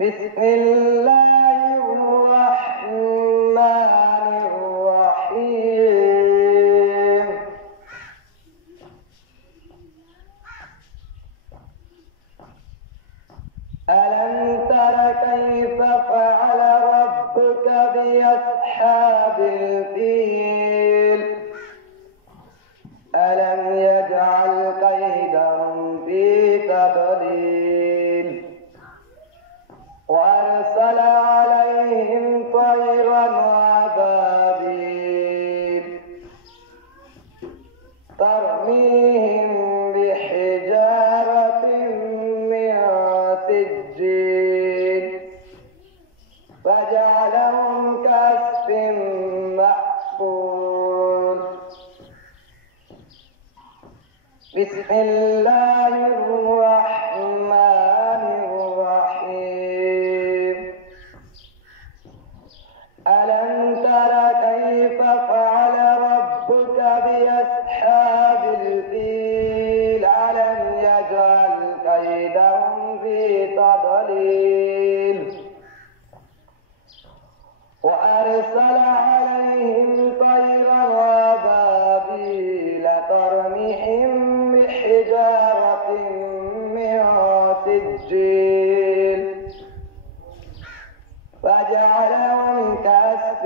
بسم الله الرحمن الرحيم. ألم تر كيف فعل ربك بأصحاب الفيل؟ ألم يجعل كيدهم في تضليل وأرسل عليهم طيرا وأبابيل ترميهم بحجارة من سجيل فجعلهم كعصف مأكول. بسم الله الرحمن الرحيم. ألم تر كيف فعل ربك بأصحاب الفيل؟ ألم يجعل كيدهم في تضليل وأرسل عليهم طيرا وأبابيل ترميهم بحجارة من سجيل فجعلهم كعصف